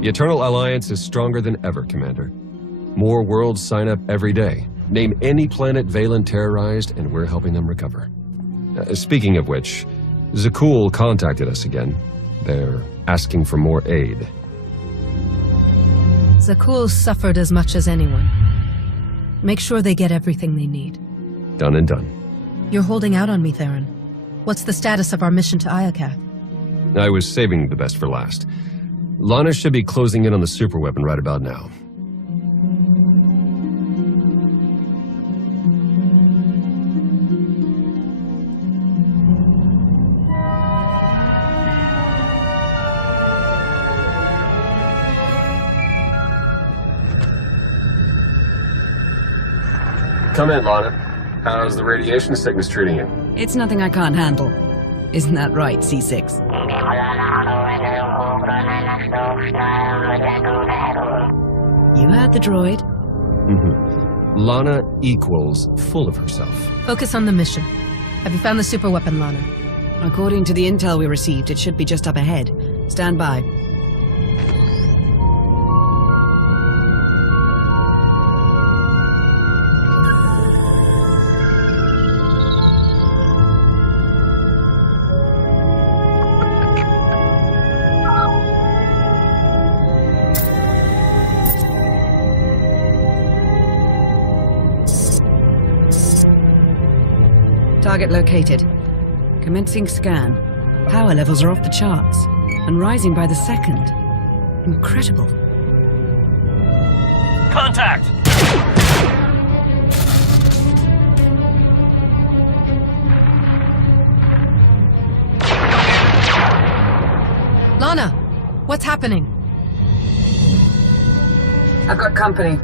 The Eternal Alliance is stronger than ever, Commander. More worlds sign up every day. Name any planet Valen terrorized, and we're helping them recover. Speaking of which, Zakul contacted us again. They're asking for more aid. Zakul suffered as much as anyone. Make sure they get everything they need. Done and done. You're holding out on me, Theron. What's the status of our mission to Iokath? I was saving the best for last. Lana should be closing in on the superweapon right about now. Come in, Lana. How's the radiation sickness treating you? It's nothing I can't handle. Isn't that right, C6? You heard the droid. Mm-hmm. Lana equals full of herself. Focus on the mission. Have you found the superweapon, Lana? According to the intel we received, it should be just up ahead. Stand by. Target located. Commencing scan. Power levels are off the charts, and rising by the second. Incredible. Contact! Lana, what's happening? I've got company.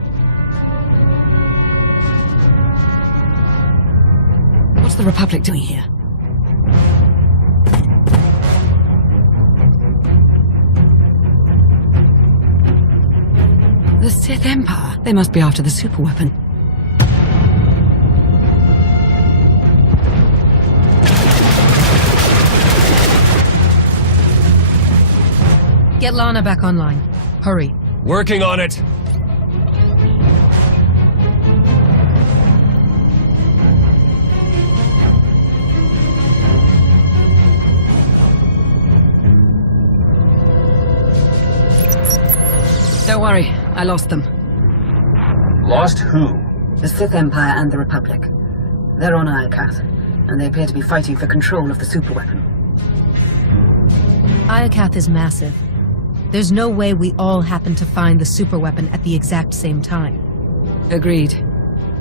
What's the Republic doing here? The Sith Empire. They must be after the superweapon. Get Lana back online. Hurry. Working on it! Don't worry, I lost them. Lost who? The Sith Empire and the Republic. They're on Iokath, and they appear to be fighting for control of the superweapon. Iokath is massive. There's no way we all happen to find the superweapon at the exact same time. Agreed.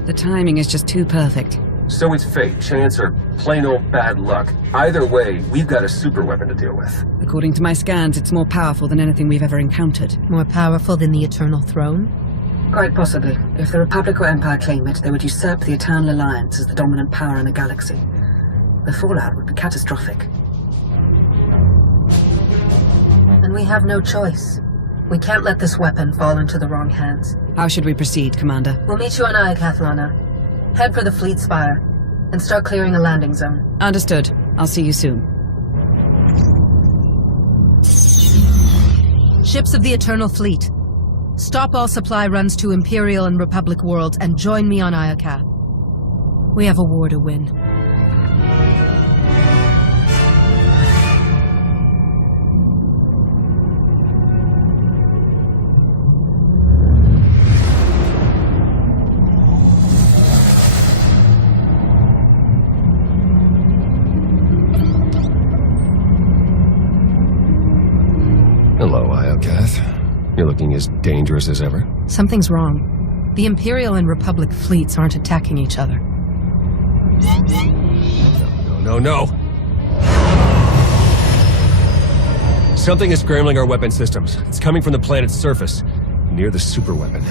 The timing is just too perfect. So it's fate, chance, or plain old bad luck. Either way, we've got a superweapon to deal with. According to my scans, it's more powerful than anything we've ever encountered. More powerful than the Eternal Throne? Quite possibly. If the Republic or Empire claim it, they would usurp the Eternal Alliance as the dominant power in the galaxy. The fallout would be catastrophic. And we have no choice. We can't let this weapon fall into the wrong hands. How should we proceed, Commander? We'll meet you on Iokath, Lana. Head for the fleet spire, and start clearing a landing zone. Understood. I'll see you soon. Ships of the Eternal Fleet. Stop all supply runs to Imperial and Republic worlds and join me on Iokath. We have a war to win. Hello, Iokath. You're looking as dangerous as ever. Something's wrong. The Imperial and Republic fleets aren't attacking each other. No. Something is scrambling our weapon systems. It's coming from the planet's surface, near the superweapon.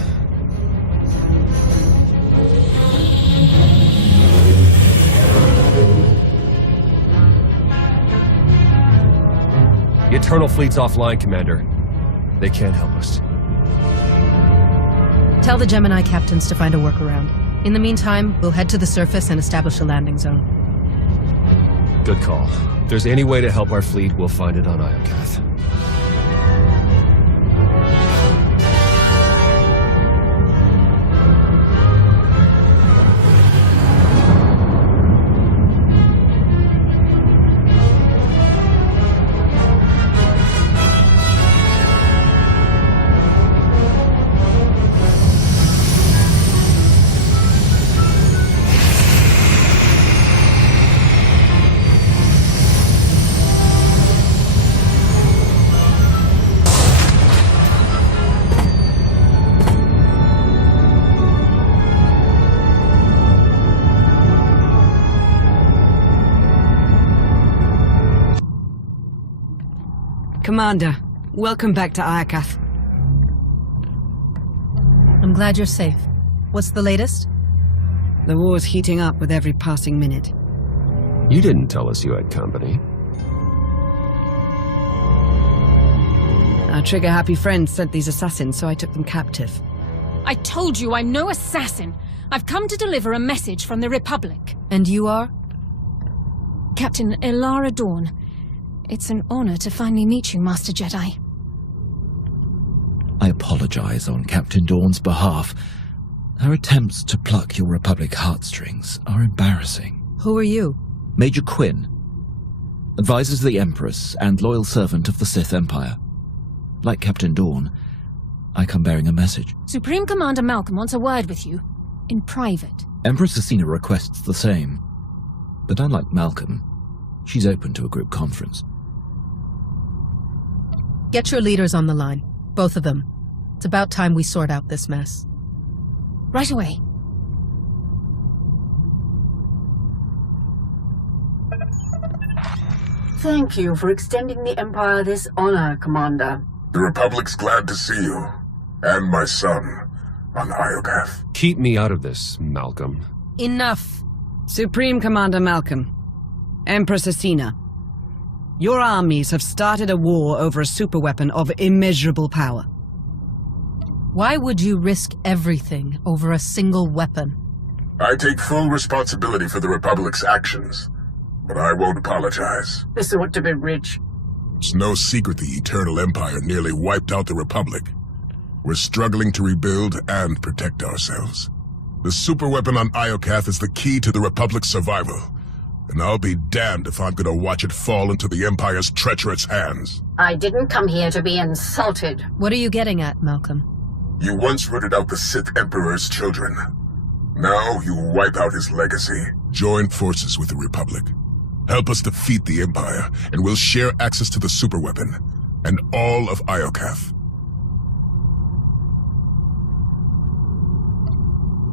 The Eternal Fleet's offline, Commander. They can't help us. Tell the Gemini captains to find a workaround. In the meantime, we'll head to the surface and establish a landing zone. Good call. If there's any way to help our fleet, we'll find it on Iokath. Commander, welcome back to Iokath. I'm glad you're safe. What's the latest? The war's heating up with every passing minute. You didn't tell us you had company. Our trigger-happy friends sent these assassins, so I took them captive. I told you I'm no assassin. I've come to deliver a message from the Republic. And you are? Captain Ilara Dawn. It's an honor to finally meet you, Master Jedi. I apologize on Captain Dawn's behalf. Her attempts to pluck your Republic heartstrings are embarrassing. Who are you? Major Quinn, advisor to the Empress and loyal servant of the Sith Empire. Like Captain Dawn, I come bearing a message. Supreme Commander Malcolm wants a word with you, in private. Empress Acina requests the same. But unlike Malcolm, she's open to a group conference. Get your leaders on the line. Both of them. It's about time we sort out this mess. Right away. Thank you for extending the Empire this honor, Commander. The Republic's glad to see you, and my son, on Iokath. Keep me out of this, Malcolm. Enough! Supreme Commander Malcolm, Empress Acina, your armies have started a war over a superweapon of immeasurable power. Why would you risk everything over a single weapon? I take full responsibility for the Republic's actions, but I won't apologize. This ought to be rich. It's no secret the Eternal Empire nearly wiped out the Republic. We're struggling to rebuild and protect ourselves. The superweapon on Iokath is the key to the Republic's survival, and I'll be damned if I'm gonna watch it fall into the Empire's treacherous hands. I didn't come here to be insulted. What are you getting at, Malcolm? You once rooted out the Sith Emperor's children. Now you wipe out his legacy. Join forces with the Republic. Help us defeat the Empire, and we'll share access to the superweapon, and all of Iokath.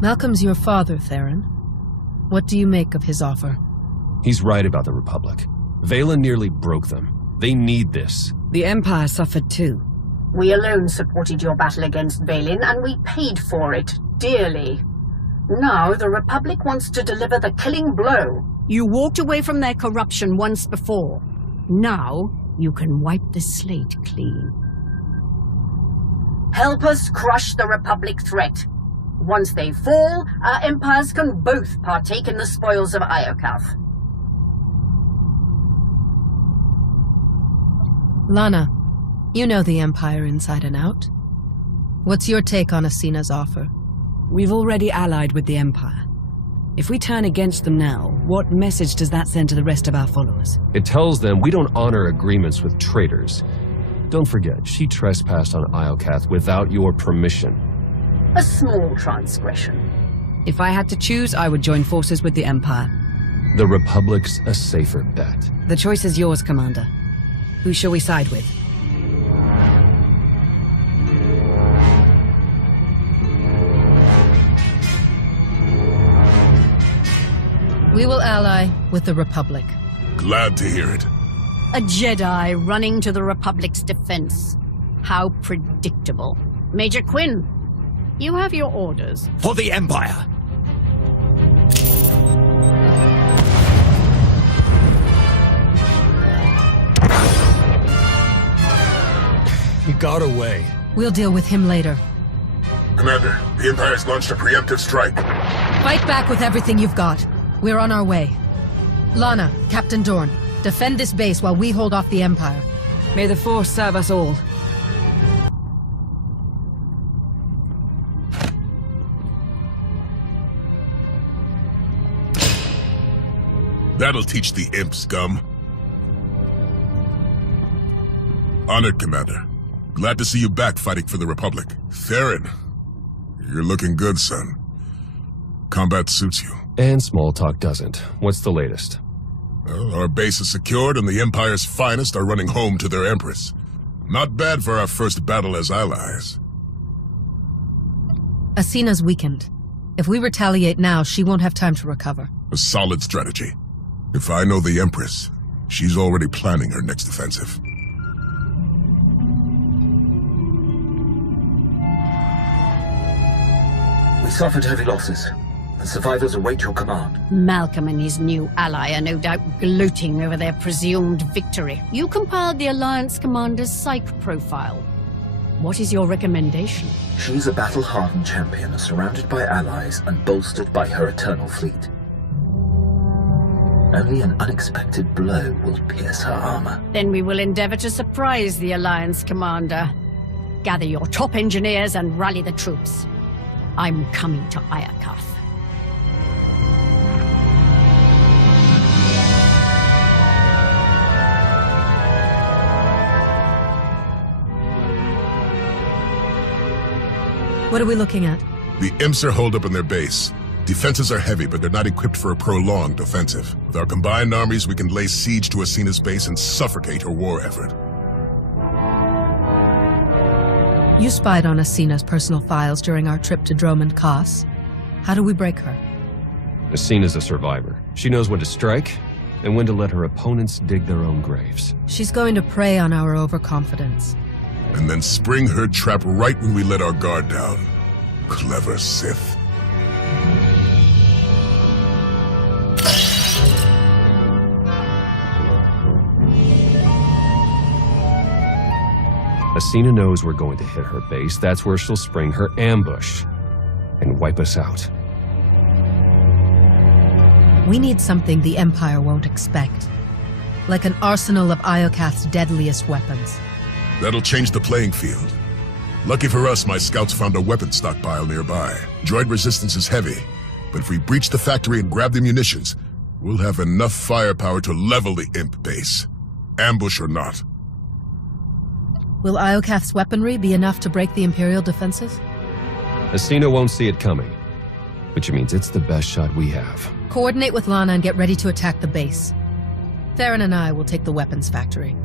Malcolm's your father, Theron. What do you make of his offer? He's right about the Republic. Valen nearly broke them. They need this. The Empire suffered too. We alone supported your battle against Valen, and we paid for it dearly. Now the Republic wants to deliver the killing blow. You walked away from their corruption once before. Now, you can wipe the slate clean. Help us crush the Republic threat. Once they fall, our empires can both partake in the spoils of Iokath. Lana, you know the Empire inside and out. What's your take on Acina's offer? We've already allied with the Empire. If we turn against them now, what message does that send to the rest of our followers? It tells them we don't honor agreements with traitors. Don't forget, she trespassed on Iokath without your permission. A small transgression. If I had to choose, I would join forces with the Empire. The Republic's a safer bet. The choice is yours, Commander. Who shall we side with? We will ally with the Republic. Glad to hear it. A Jedi running to the Republic's defense. How predictable. Major Quinn, you have your orders. For the Empire! He got away. We'll deal with him later. Commander, the Empire's launched a preemptive strike. Fight back with everything you've got. We're on our way. Lana, Captain Dorn, defend this base while we hold off the Empire. May the Force serve us all. That'll teach the imp scum. Honored, Commander. Glad to see you back fighting for the Republic. Theron, you're looking good, son. Combat suits you. And small talk doesn't. What's the latest? Well, our base is secured and the Empire's finest are running home to their Empress. Not bad for our first battle as allies. Acina's weakened. If we retaliate now, she won't have time to recover. A solid strategy. If I know the Empress, she's already planning her next offensive. We suffered heavy losses. The survivors await your command. Malcolm and his new ally are no doubt gloating over their presumed victory. You compiled the Alliance commander's psych profile. What is your recommendation? She is a battle-hardened champion, surrounded by allies and bolstered by her eternal fleet. Only an unexpected blow will pierce her armor. Then we will endeavor to surprise the Alliance commander. Gather your top engineers and rally the troops. I'm coming to Iokath. What are we looking at? The imps are holed up in their base. Defenses are heavy, but they're not equipped for a prolonged offensive. With our combined armies, we can lay siege to Acina's base and suffocate her war effort. You spied on Acina's personal files during our trip to Dromund Kaas. How do we break her? Acina's a survivor. She knows when to strike, and when to let her opponents dig their own graves. She's going to prey on our overconfidence. And then spring her trap right when we let our guard down. Clever Sith. Acina knows we're going to hit her base. That's where she'll spring her ambush and wipe us out. We need something the Empire won't expect. Like an arsenal of Iokath's deadliest weapons. That'll change the playing field. Lucky for us, my scouts found a weapon stockpile nearby. Droid resistance is heavy, but if we breach the factory and grab the munitions, we'll have enough firepower to level the imp base. Ambush or not. Will Iokath's weaponry be enough to break the Imperial defenses? Acina won't see it coming, which means it's the best shot we have. Coordinate with Lana and get ready to attack the base. Theron and I will take the weapons factory.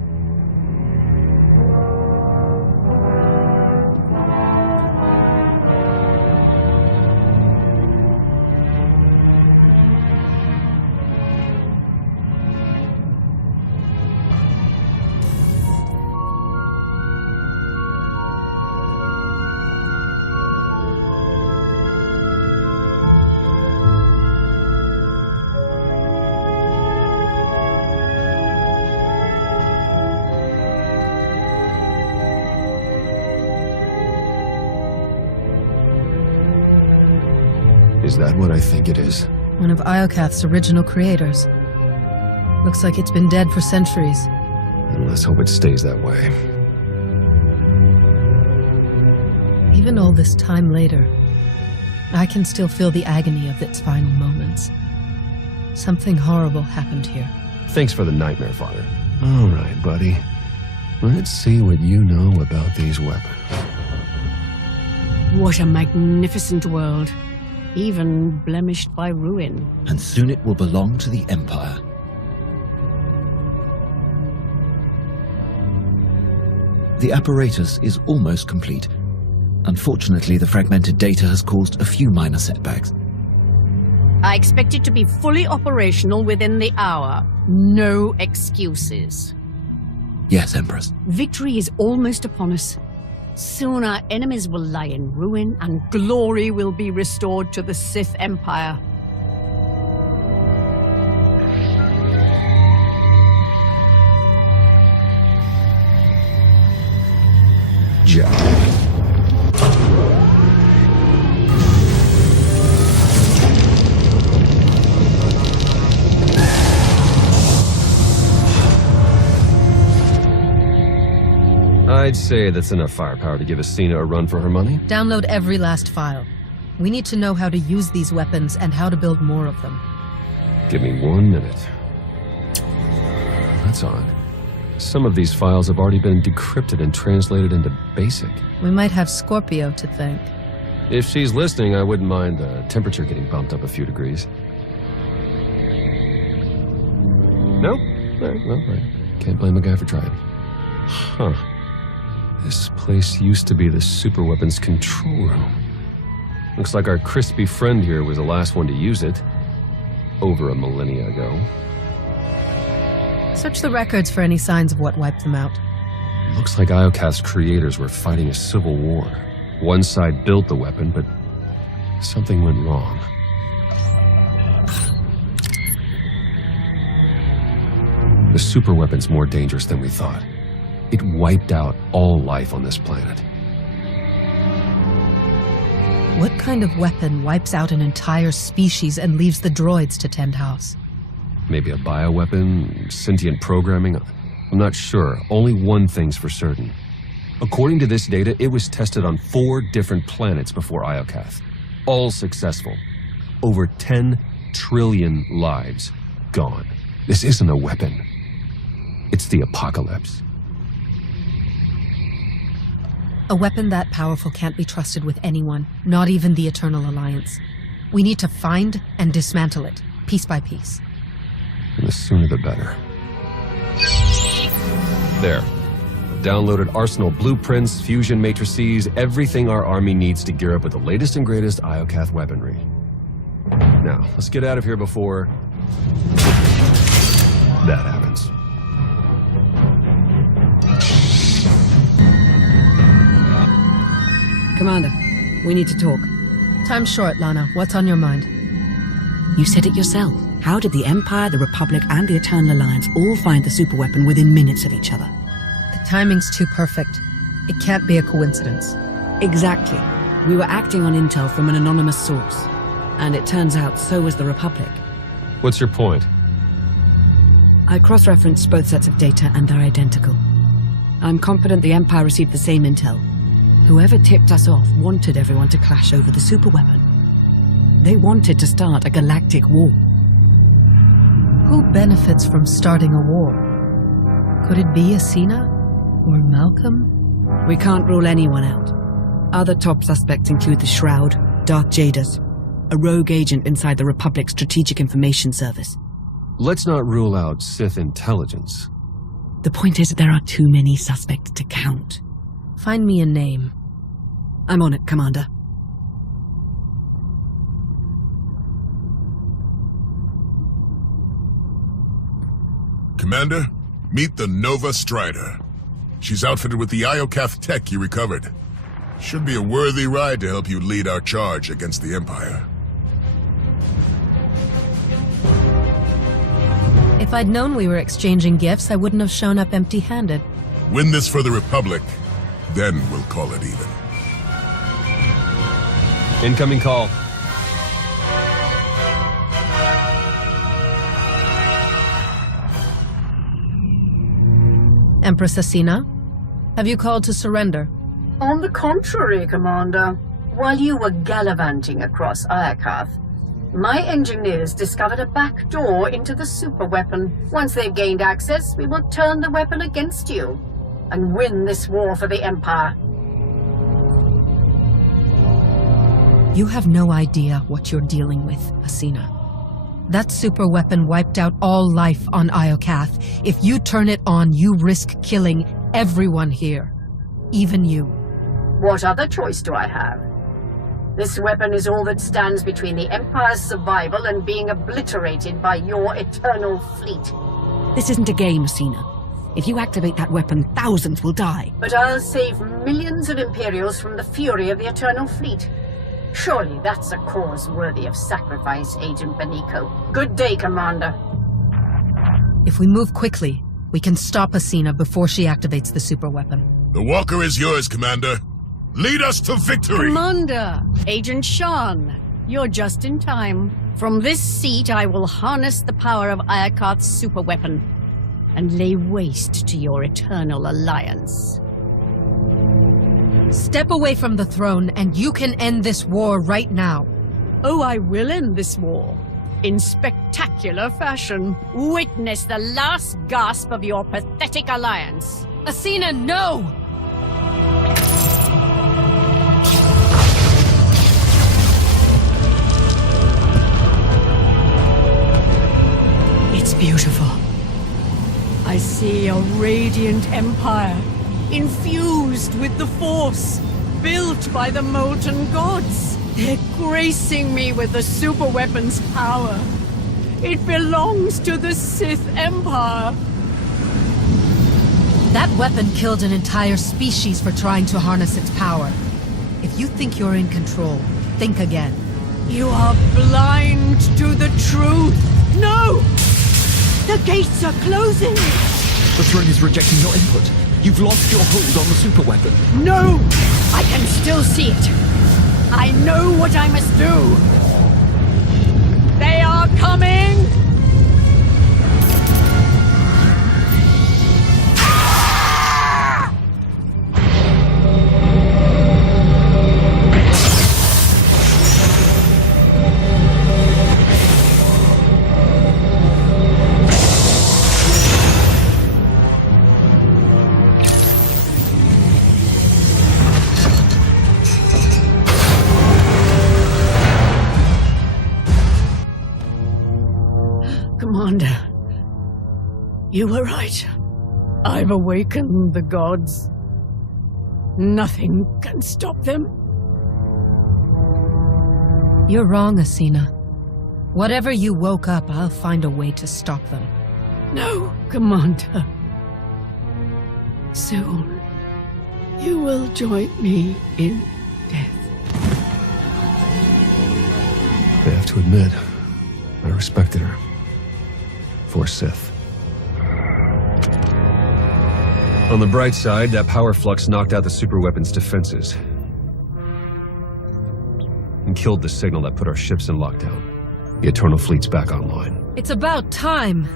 Is that what I think it is? One of Iokath's original creators. Looks like it's been dead for centuries. And let's hope it stays that way. Even all this time later, I can still feel the agony of its final moments. Something horrible happened here. Thanks for the nightmare, Father. All right, buddy. Let's see what you know about these weapons. What a magnificent world. Even blemished by ruin. And soon it will belong to the Empire. The apparatus is almost complete. Unfortunately, the fragmented data has caused a few minor setbacks. I expect it to be fully operational within the hour. No excuses. Yes, Empress. Victory is almost upon us. Soon our enemies will lie in ruin, and glory will be restored to the Sith Empire. Jedi. I'd say that's enough firepower to give Acina a run for her money. Download every last file. We need to know how to use these weapons and how to build more of them. Give me 1 minute. That's odd. Some of these files have already been decrypted and translated into BASIC. We might have Scorpio to thank. If she's listening, I wouldn't mind the temperature getting bumped up a few degrees. No? All right, well, I can't blame a guy for trying. Huh. This place used to be the superweapons control room. Looks like our crispy friend here was the last one to use it. Over a millennia ago. Search the records for any signs of what wiped them out. Looks like Iokath's creators were fighting a civil war. One side built the weapon, but something went wrong. The superweapon's more dangerous than we thought. It wiped out all life on this planet. What kind of weapon wipes out an entire species and leaves the droids to tend house? Maybe a bioweapon, sentient programming? I'm not sure. Only one thing's for certain. According to this data, it was tested on 4 different planets before Iokath. All successful. Over 10 trillion lives gone. This isn't a weapon. It's the apocalypse. A weapon that powerful can't be trusted with anyone, not even the Eternal Alliance. We need to find and dismantle it, piece by piece. And the sooner the better. There. Downloaded arsenal blueprints, fusion matrices, everything our army needs to gear up with the latest and greatest Iokath weaponry. Now, let's get out of here before that happens. Commander, we need to talk. Time's short, Lana. What's on your mind? You said it yourself. How did the Empire, the Republic, and the Eternal Alliance all find the superweapon within minutes of each other? The timing's too perfect. It can't be a coincidence. Exactly. We were acting on intel from an anonymous source. And it turns out so was the Republic. What's your point? I cross-referenced both sets of data and they're identical. I'm confident the Empire received the same intel. Whoever tipped us off wanted everyone to clash over the superweapon. They wanted to start a galactic war. Who benefits from starting a war? Could it be Acina? Or Malcolm? We can't rule anyone out. Other top suspects include the Shroud, Darth Jadis, a rogue agent inside the Republic's Strategic Information Service. Let's not rule out Sith intelligence. The point is that there are too many suspects to count. Find me a name. I'm on it, Commander. Commander, meet the Nova Strider. She's outfitted with the Iokath tech you recovered. Should be a worthy ride to help you lead our charge against the Empire. If I'd known we were exchanging gifts, I wouldn't have shown up empty-handed. Win this for the Republic, then we'll call it even. Incoming call. Empress Acina, have you called to surrender? On the contrary, Commander. While you were gallivanting across Iokath, my engineers discovered a back door into the superweapon. Once they've gained access, we will turn the weapon against you and win this war for the Empire. You have no idea what you're dealing with, Acina. That superweapon wiped out all life on Iokath. If you turn it on, you risk killing everyone here. Even you. What other choice do I have? This weapon is all that stands between the Empire's survival and being obliterated by your eternal fleet. This isn't a game, Acina. If you activate that weapon, thousands will die. But I'll save millions of Imperials from the fury of the Eternal Fleet. Surely that's a cause worthy of sacrifice, Agent Benico. Good day, Commander. If we move quickly, we can stop Acina before she activates the superweapon. The walker is yours, Commander. Lead us to victory! Commander, Agent Shan, you're just in time. From this seat, I will harness the power of Iokath's superweapon and lay waste to your Eternal Alliance. Step away from the throne, and you can end this war right now. Oh, I will end this war. In spectacular fashion. Witness the last gasp of your pathetic alliance. Acina, no! It's beautiful. I see a radiant empire, infused with the Force, built by the molten gods. They're gracing me with the superweapon's power. It belongs to the Sith Empire. That weapon killed an entire species for trying to harness its power. If you think you're in control, think again. You are blind to the truth! No! The gates are closing! The throne is rejecting your input. You've lost your hold on the superweapon. No! I can still see it! I know what I must do! They are coming! Commander, you were right. I've awakened the gods. Nothing can stop them. You're wrong, Acina. Whatever you woke up, I'll find a way to stop them. No, Commander. Soon, you will join me in death. I have to admit, I respected her. For Sith. On the bright side, that power flux knocked out the superweapon's defenses. And killed the signal that put our ships in lockdown. The Eternal Fleet's back online. It's about time!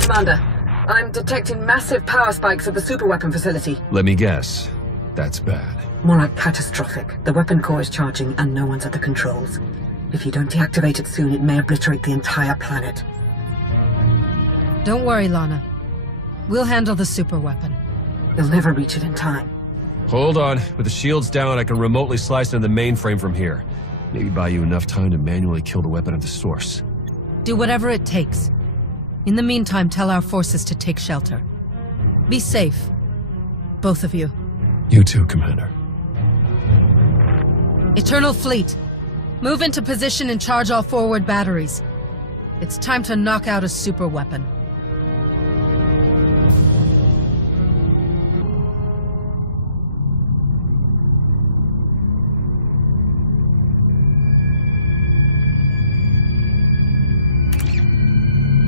Commander, I'm detecting massive power spikes at the superweapon facility. Let me guess. That's bad. More like catastrophic. The weapon core is charging and no one's at the controls. If you don't deactivate it soon, it may obliterate the entire planet. Don't worry, Lana. We'll handle the superweapon. They'll never reach it in time. Hold on. With the shields down, I can remotely slice into the mainframe from here. Maybe buy you enough time to manually kill the weapon at the source. Do whatever it takes. In the meantime, tell our forces to take shelter. Be safe. Both of you. You too, Commander. Eternal Fleet. Move into position and charge all forward batteries. It's time to knock out a superweapon.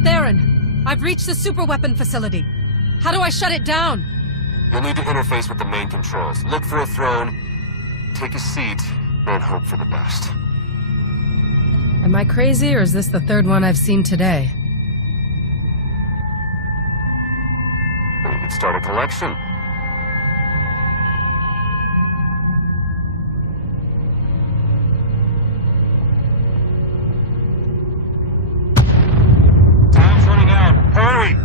Theron, I've reached the superweapon facility. How do I shut it down? You'll need to interface with the main controls. Look for a throne, take a seat, and hope for the best. Am I crazy, or is this the third one I've seen today? You could start a collection. Time's running out. Hurry!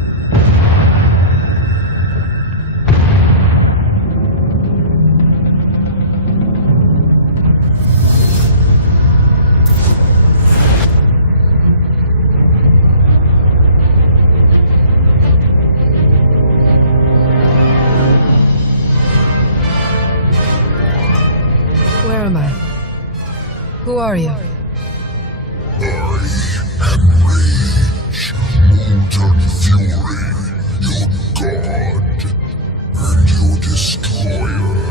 Where am I? Who are you? I am Rage, Molten Fury, your god, and your destroyer.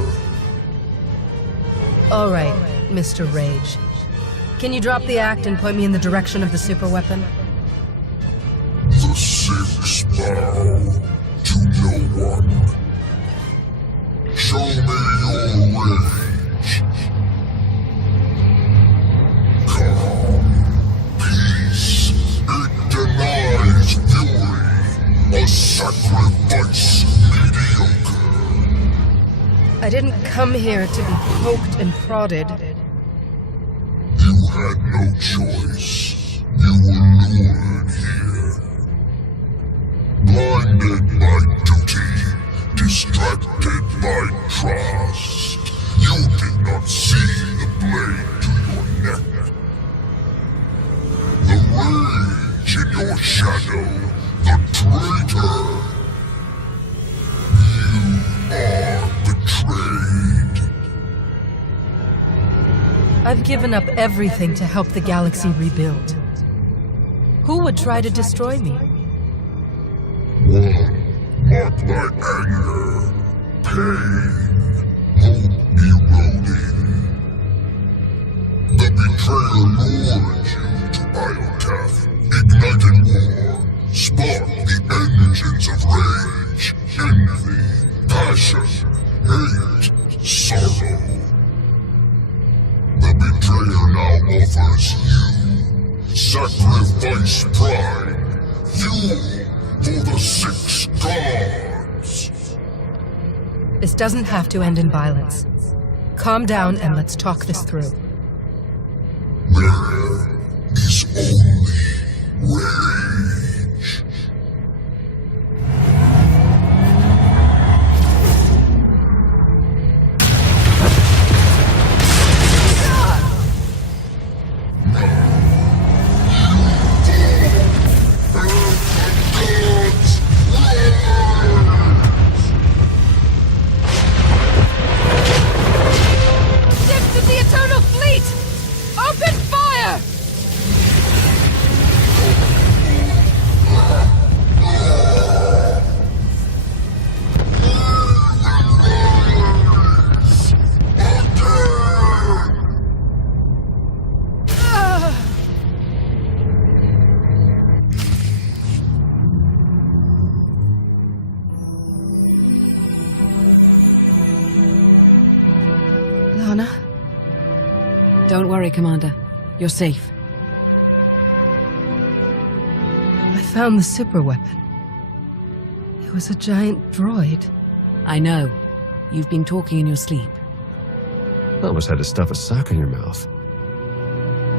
All right, Mr. Rage. Can you drop the act and point me in the direction of the superweapon? The six bow to no one. Show me your rage. Calm, peace, it denies fury, a sacrifice mediocre. I didn't come here to be poked and prodded. You had no choice. You were lured here. Blinded by duty, distracted by trust. You did not see the blade to your neck. The rage in your shadow, the traitor. You are betrayed. I've given up everything to help the galaxy rebuild. Who would try to destroy me? One marked by anger, pain, hope eroding. betrayal lured you to Iokath, ignited war, sparked the engines of rage, envy, passion, hate, sorrow. The betrayer now offers you sacrifice pride, fuel for the 6 gods. This doesn't have to end in violence. Calm down and let's talk this through. There is only rage. Don't worry, Commander. You're safe. I found the super weapon. It was a giant droid. I know. You've been talking in your sleep. Almost had to stuff a sock in your mouth.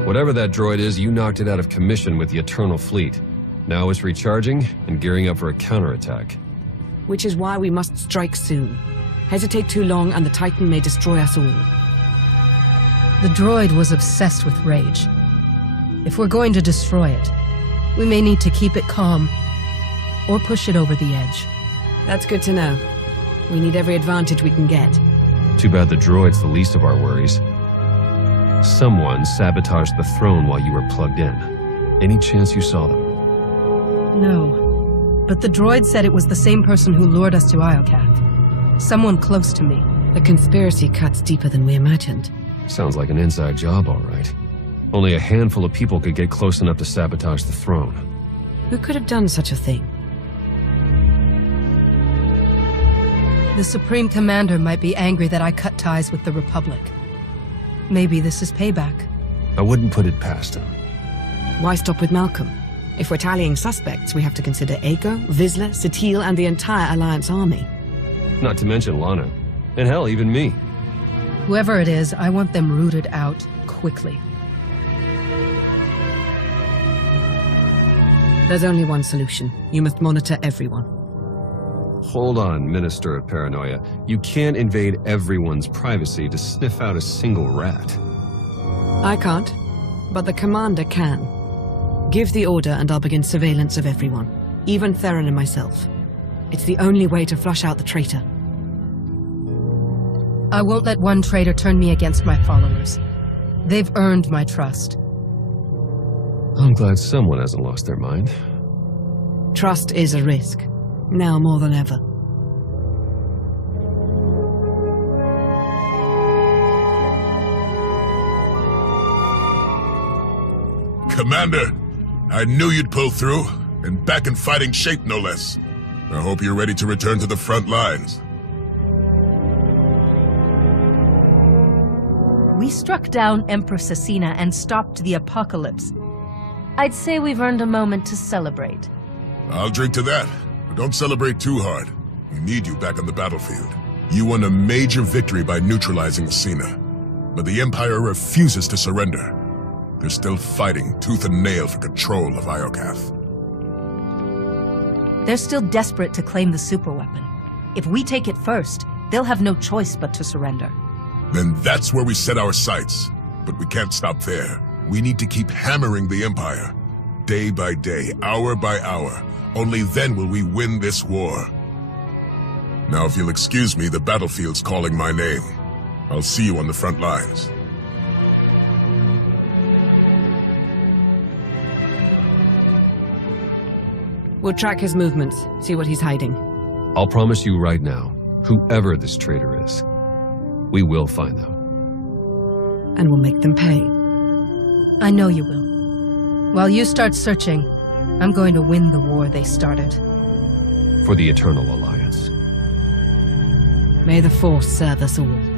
Whatever that droid is, you knocked it out of commission with the Eternal Fleet. Now it's recharging and gearing up for a counterattack. Which is why we must strike soon. Hesitate too long and the Titan may destroy us all. The droid was obsessed with rage. If we're going to destroy it, we may need to keep it calm, or push it over the edge. That's good to know. We need every advantage we can get. Too bad the droid's the least of our worries. Someone sabotaged the throne while you were plugged in. Any chance you saw them? No. But the droid said it was the same person who lured us to Iokath. Someone close to me. The conspiracy cuts deeper than we imagined. Sounds like an inside job, all right. Only a handful of people could get close enough to sabotage the throne. Who could have done such a thing? The Supreme Commander might be angry that I cut ties with the Republic. Maybe this is payback. I wouldn't put it past him. Why stop with Malcolm? If we're tallying suspects, we have to consider Aiko, Vizsla, Satele, and the entire Alliance army. Not to mention Lana. And hell, even me. Whoever it is, I want them rooted out quickly. There's only one solution. You must monitor everyone. Hold on, Minister of Paranoia. You can't invade everyone's privacy to sniff out a single rat. I can't, but the Commander can. Give the order and I'll begin surveillance of everyone, even Theron and myself. It's the only way to flush out the traitor. I won't let one traitor turn me against my followers. They've earned my trust. I'm glad someone hasn't lost their mind. Trust is a risk, now more than ever. Commander, I knew you'd pull through, and back in fighting shape no less. I hope you're ready to return to the front lines. We struck down Empress Acina and stopped the apocalypse. I'd say we've earned a moment to celebrate. I'll drink to that, but don't celebrate too hard. We need you back on the battlefield. You won a major victory by neutralizing Acina, but the Empire refuses to surrender. They're still fighting tooth and nail for control of Iokath. They're still desperate to claim the superweapon. If we take it first, they'll have no choice but to surrender. Then that's where we set our sights. But we can't stop there. We need to keep hammering the Empire. Day by day, hour by hour. Only then will we win this war. Now, if you'll excuse me, the battlefield's calling my name. I'll see you on the front lines. We'll track his movements, see what he's hiding. I'll promise you right now, whoever this traitor is, we will find them. And we'll make them pay. I know you will. While you start searching, I'm going to win the war they started. For the Eternal Alliance. May the Force serve us all.